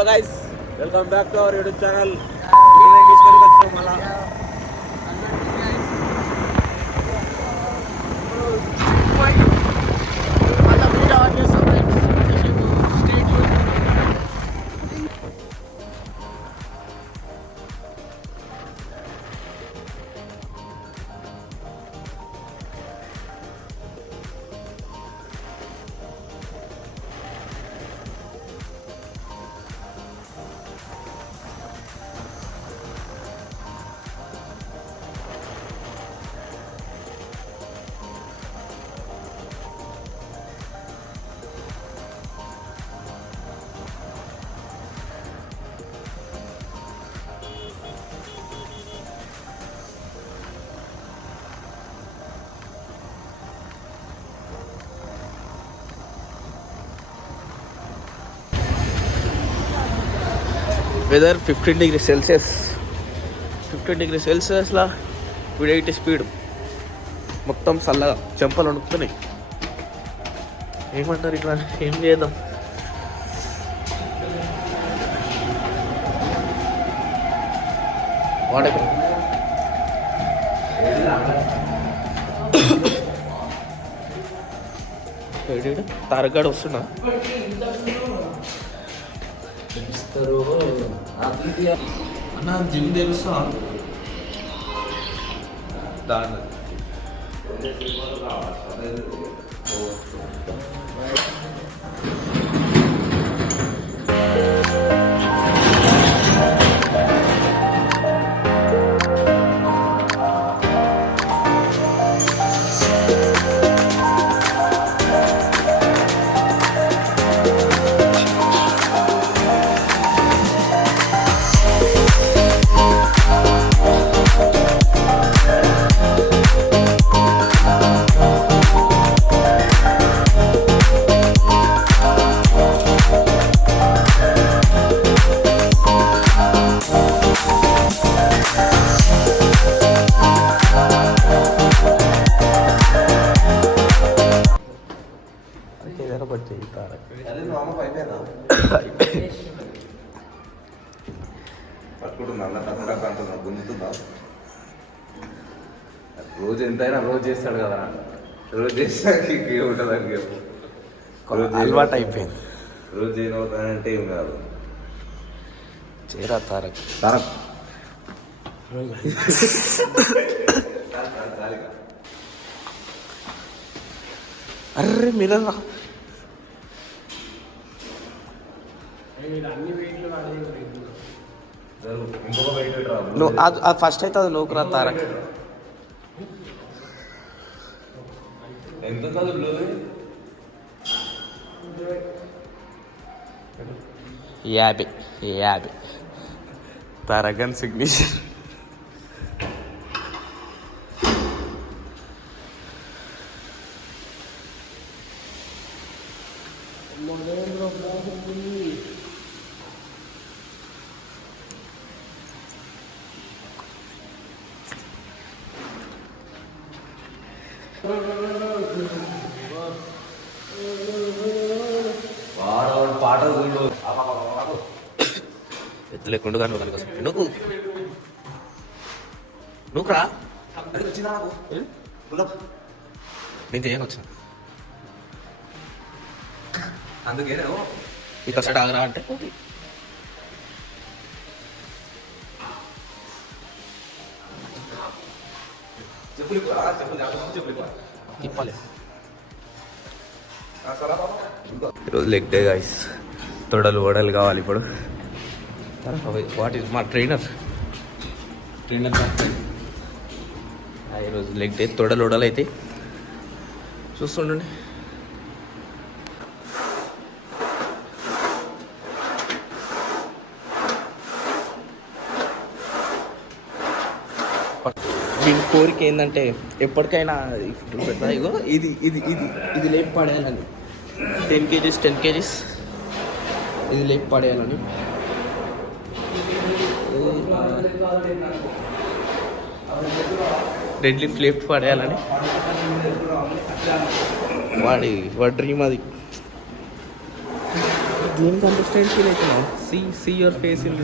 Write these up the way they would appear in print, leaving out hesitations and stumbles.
Hello guys, welcome back to our YouTube channel. మళ్ళా weather 15 degrees Celsius. 15 degrees Celsiusలా విడైటీ speed మొత్తం చల్లగా చెంపలు వణుకుతున్నాయి. ఏమంటారు ఇక్కడ, ఏం చేద్దాం? వాడక తారగాడు వస్తున్నా అన్న, జిమ్ తెలుసా? దాని రోజు ఎంతైనా రోజు చేస్తాడు కదా, రోజు చేసాకి ఉంటుంది అని అలవాటు అయిపోయింది. రోజు ఏమవుతానంటే ఏం కాదు. చేరా తారక్ అర్రే మిరరా ఫస్ట్ అయితే అది లోకురా తారక్. ఎంత 50 తారగన్ సిగ్నేచర్. పాటలు ఎత్తు లేకుండా కానీ దానికోసం నువ్వు రా, నేను చేయగా వచ్చిన అందుకే ఈ కసట ఆగరా అంటే తిప్పాలి. ఈరోజు లెగ్ డే గైస్. తొడలు వడలు కావాలి ఇప్పుడు. వాట్ ఈస్ మా ట్రైనర్ ఈరోజు లెగ్ డే. తొడలు వడలు అయితే చూస్తుండండి. దీని కోరిక ఏంటంటే ఎప్పటికైనా ఇగో ఇది ఇది ఇది ఇది లేపి పడేయాలని. 10 kgs ఇది లేపి పడేయాలని. డెడ్ లిఫ్ట్ లేపి పడేయాలని వాడి డ్రీమ్ అది. దీనికి అంత స్టైల్ ఫీల్ అవుతున్నావు. See your face in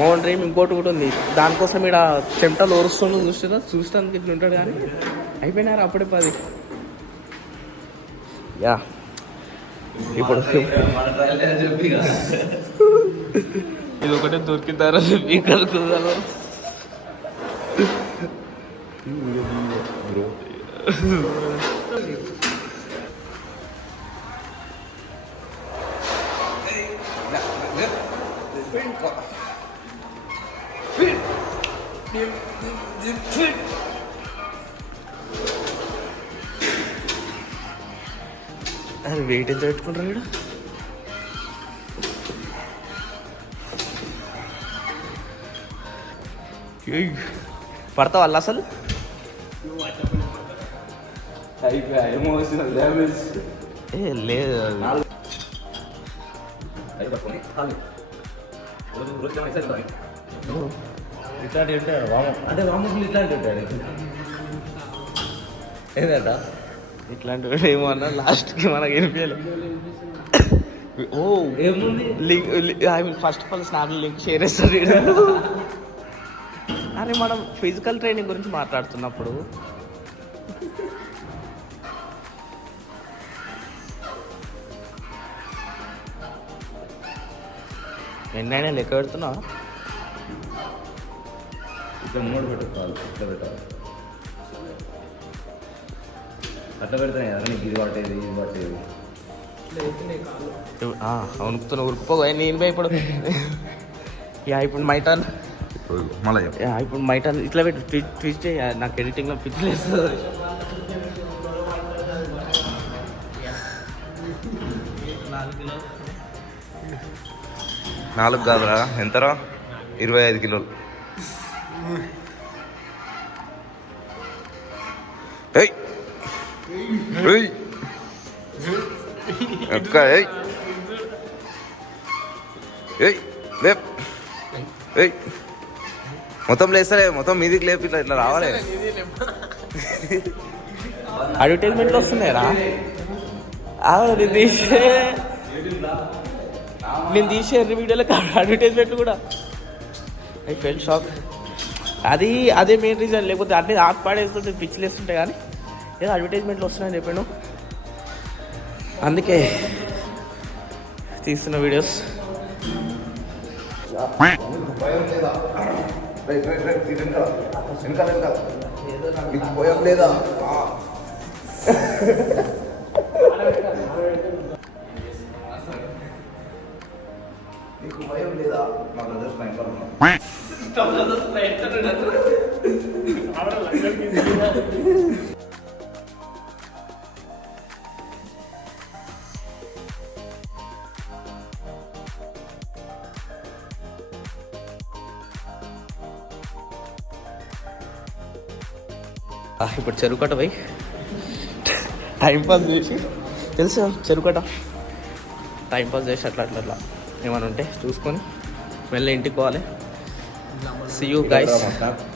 moon dream. ఇంకోటి కూడా ఉంది, దానికోసం ఇక్కడ చెమటలు ఓరుస్తుండో చూస్తానికి ఇట్లా ఉంటాడు. కానీ అయిపోయినారు అప్పుడే 10. యా ఇప్పుడు ఇది ఒకటే దొరికితారా ఇక్కడ అది వెయిట్ ఎంత పెట్టుకుంటారు ఇక్కడ. పడతావు అల్ల అసలు ఏ లేదు. ఇట్లాంటి ఉంటాడు వాము, అంటే వాములు ఇట్లాంటి ఉంటాడు. ఏదట ఇట్లాంటివి ఏమో అన్నా లాస్ట్కి మనకి వినిపించాలి. ఓ ఏముంది link, I mean first of all snap link share చేస్తారు. అరే మనం ఫిజికల్ ట్రైనింగ్ గురించి మాట్లాడుతున్నప్పుడు ఎన్నైనా లెక్క పెడుతున్నా. ఇక్కడ 3 పెట్టుకోవాలి, ఇట్లా పెట్టాలి. అట్లా పెడతాయి కదా నీకు ఇది పట్టేది ఇది పట్టేది. అవునుకుతున్నా ఉరుకుపోగా నేను ఇప్పుడు. యా ఇప్పుడు మై టర్న్. మళ్ళీ ఇప్పుడు మై టర్న్. ఇట్లా పెట్టి ట్విస్ట్ నాకు ఎడిటింగ్లో పిచ్చి లేస్తుంది. నాలుగు కాదురా, ఎంతరా? 25 కిలోలు. ఏయ్ ఏయ్ అక్క ఏయ్ ఏయ్ లేప్ ఏయ్ మొత్తం లేస్తలే, మొత్తం మీదికి లేపు. ఇట్లా ఇట్లా రావాలి. అడ్వర్టైజ్మెంట్లు వస్తున్నాయరా? నేను తీసే ఎన్ని వీడియోలో అడ్వర్టైజ్మెంట్లు కూడా. I fell shock. అదే మెయిన్ రీజన్. లేకపోతే అన్నీ ఆట పాడేస్తుంటే పిచ్చిలు వేస్తుంటాయి. కానీ ఏదో అడ్వర్టైజ్మెంట్లు వస్తున్నాయని చెప్పాను, అందుకే తీస్తున్న వీడియోస్. లేదా నీకు భయం లేదా? మా బ్రదర్స్ ఇప్పుడు చెరుకట పోయి టైంపాస్ చేసి, తెలుసు చెరుకట టైంపాస్ చేసి అట్లా అట్లా అట్లా ఏమైనా ఉంటే చూసుకొని మళ్ళీ ఇంటికి పోవాలి. See you guys.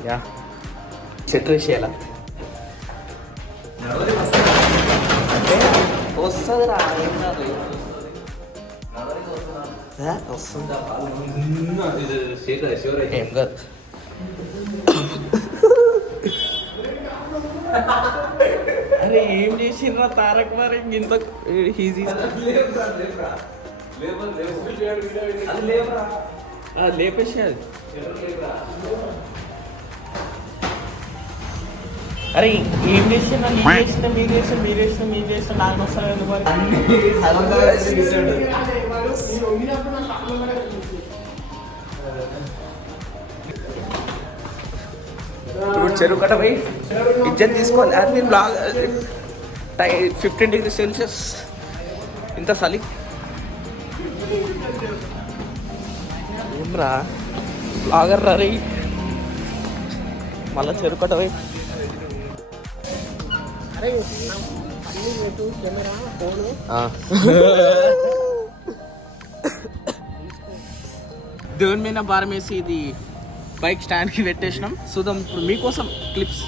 యా సెట్ చేయాల అంటే వస్తుంది రా, వస్తుంది ఏం కాదు. అరే ఏం చేసిండ్రా తారక్ మరి ఇంత ఈజీ లేపేసి. అరే ఏం చేసినా మీరు చేసిన నాకు వస్తాను ఎందుకు మరి. ఇప్పుడు చెరువు కట్ట పోయి ఇజ్జత్ తీసుకోవాలి. అది నేను బ్లాగ్ 15 degrees Celsius ఇంత చలి ఏమ్రా బ్లాగర్ రా రే. మళ్ళా చెరువు కట్ట పోయి దేవుని మీద భారం వేసి ఇది బైక్ స్టాండ్కి పెట్టేసినాం. చూద్దాం ఇప్పుడు మీకోసం క్లిప్స్.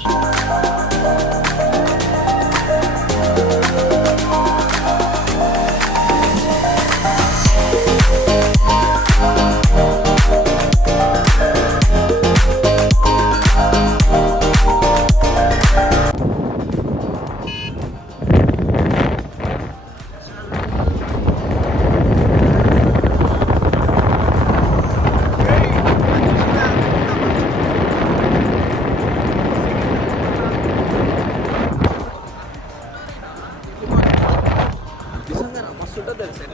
నిజంగా మస్తు ఉంటుంది తెలుసా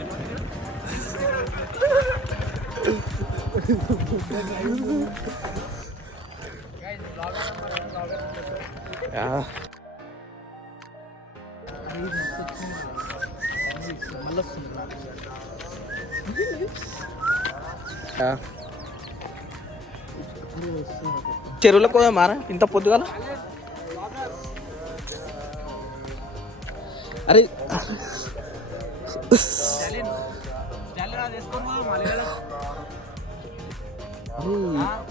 చెరువులో కూడా మారా ఇంత పొద్దుగాల అరే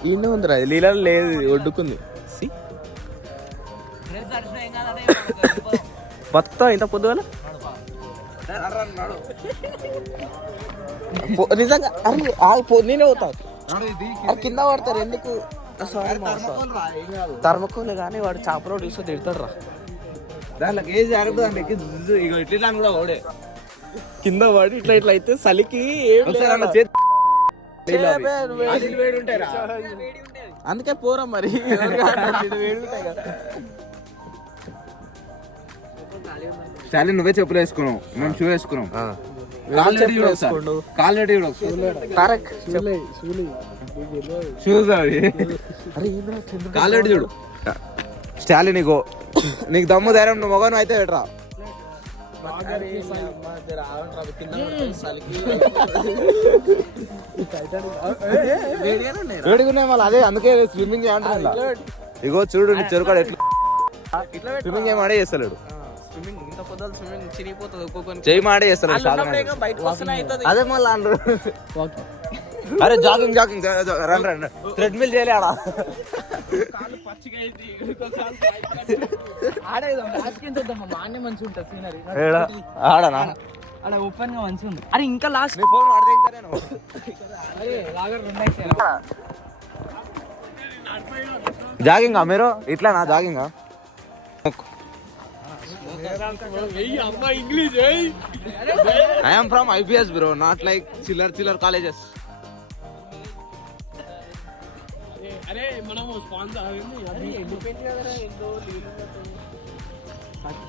ఈయన ఉందిరా లీలలో లేదు ఒడ్డుకుంది బతుకుతావు ఇంత పొద్దుగాల నిజంగా అరే నేనే పోతావు అది కింద పడతారు ఎందుకు తర్మకోలే కానీ వాడు చేపలో చూస్తే తిడతాడు రా దాంట్లోకి ఏం జరుగుతుంది ఇట్లా కూడా ఓడే కింద పడి ఇట్లా ఇట్లా అయితే చలికి అందుకే పోరా మరి చాలా నువ్వే చెప్పులు వేసుకున్నావు మేము షూ వేసుకున్నాం షూస్ అవి కాళ్ళెడ్డి చూడు స్టాలిన్ నీకు దమ్ము ధైర్యం నువ్వు మొగను అయితే పెట్టరా వేడిగున్నాయి మళ్ళీ అదే అందుకే స్విమ్మింగ్ చేయండి ఇగో చూడు నీ చెరుకాడు ఎట్లా స్విమ్మింగ్ ఏం ఆడే చేస్తలేడు చేయి మాడే చేస్తారు అదే మళ్ళీ అరే jogging jogging run run treadmill చేయలే ఆడనా అక్కడ ఓపెన్ గా మంచిగా ఉంది. అరే ఇంకా లాస్ట్ జాగింగా మీరు ఇట్లానా జాగింగా I am from IPS bro, not like chiller colleges. అరే మనం స్పాన్సర్ అవి ఎండిపోయింది కదరా ఎందో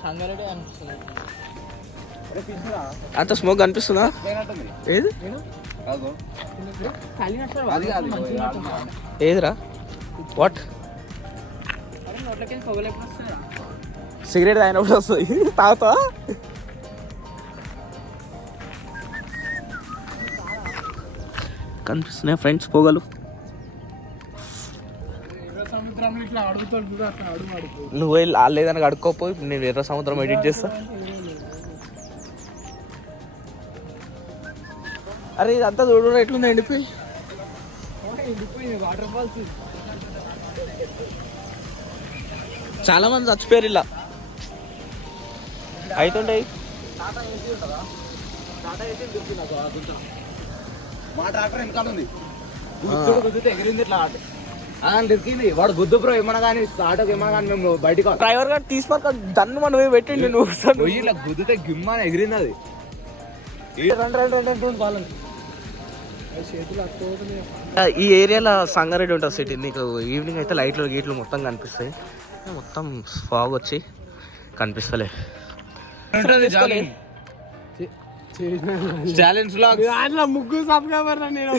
సంగారెడ్డి అనిపిస్తుంది. అంత స్మోక్ అనిపిస్తుందా? ఏది ఏదిరా వాట్ సిగరెట్ తాగినప్పుడు వస్తుంది తాగుతా కనిపిస్తున్నాయి ఫ్రెండ్స్ పోగలు నువ్వు లేదని అడుక్కోపోయి నేను ఎర్ర సముద్రం ఎడిట్ చేస్తా. అరే ఇదంతా చూడు ఎట్లుంది ఎండిపోయి వాటర్ ఫాల్స్ చాలా మంది చచ్చిపోయారు ఇలా అవుతుండే. మా ట్రాక్టర్ వెనకాల ఉంది గుద్దుతే ఎగిరింది ఇట్లా దొరికింది వాడు గుద్దు బ్రో ఏమన్నా కానీ ఆటోకి ఏమన్నా కానీ మేము బయటకు డ్రైవర్ గారు తీసుకొని దన్ను మనం పెట్టండి నువ్వు ఇలా గుద్దుతే గిమ్మని ఎగిరింది అది. ఈ ఏరియాలో సంగారెడ్డి ఉంటుంది సిటీ. నీకు ఈవినింగ్ అయితే లైట్లు గీట్లు మొత్తం కనిపిస్తాయి. మొత్తం ఫాగ్ వచ్చి కనిపిస్తలే. ముగ్గురు సబ్స్క్రైబర్ నేను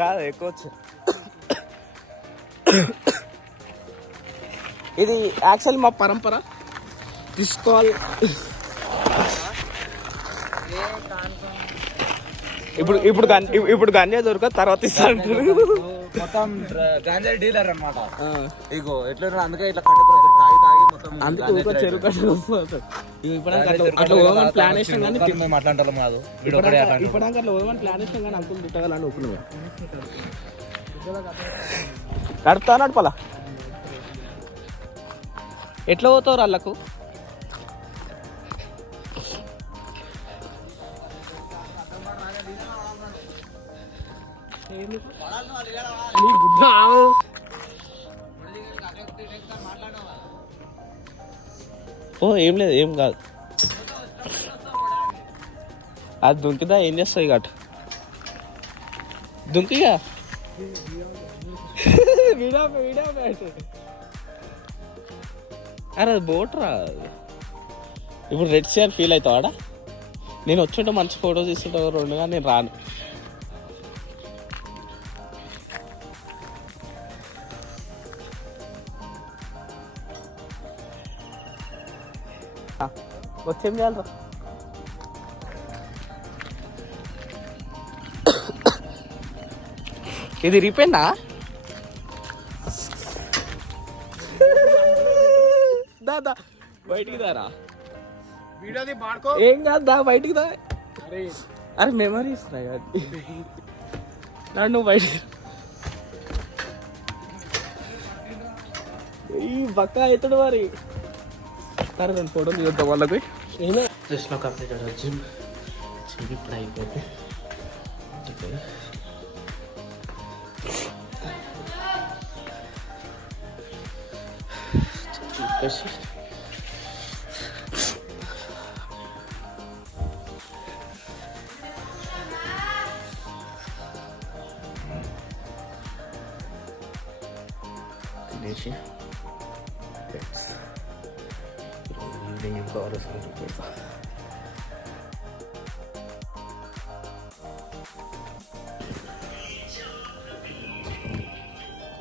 కాదు ఎక్కువ ఇది యాక్చువల్ మా పరంపర తీసుకోవాలి. ఇప్పుడు గంజా దొరకదు తర్వాత ఇస్తాను. మొత్తం గాంజా డీలర్ అన్నమాట. ఇగో ఎట్లా అందుకే ఇట్లా తాగి మొత్తం అందుకే చెరుకు ప్లాన్ వేసినాం కానీ మేము మాట్లాడతాం కాదు. ఇప్పుడు అట్లా పోదామని ప్లాన్ వేసినాం కానీ అంకుల్ తిట్టగలని ఒప్పుకున్నాం. నడుపుతా నడపాలా ఎట్లా పోతావు వాళ్ళకు? ఓ ఏం లేదు ఏం కాదు. అది దుంకిదా ఏం చేస్తావు ఇక దుంకిగా అరే అది బోట్ రా ఇప్పుడు రెడ్ సీ అని ఫీల్ అవుతావాడా? నేను వచ్చుంటే మంచి ఫోటోస్ తీసుకుంటా రెండుగా, నేను రాను. వచ్చేం చేయాలరా? ఇది రిపేనా? దాదా బయటికి దారా, వీడియోది బాడుకో. ఏం కాదు దా, బయటికి దా. అరే మెమరీస్ నన్ను బయట ఈ బక్క అవుతాడు మరి. సరే నేను ఫోటోలు తీద్దాం వాళ్ళకి. జస్ట్ కంప్లీట్ జిమ్ ఇప్పుడు అయిపోయింది. చెప్పేసి తినేసి ఈవినింగ్ ఇంకా పెడతా.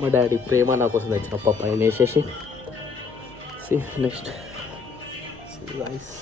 మా డాడీ ప్రేమ నా కోసం తెచ్చిన పప్పు ఆయన వేసేసి నెక్స్ట్ గైస్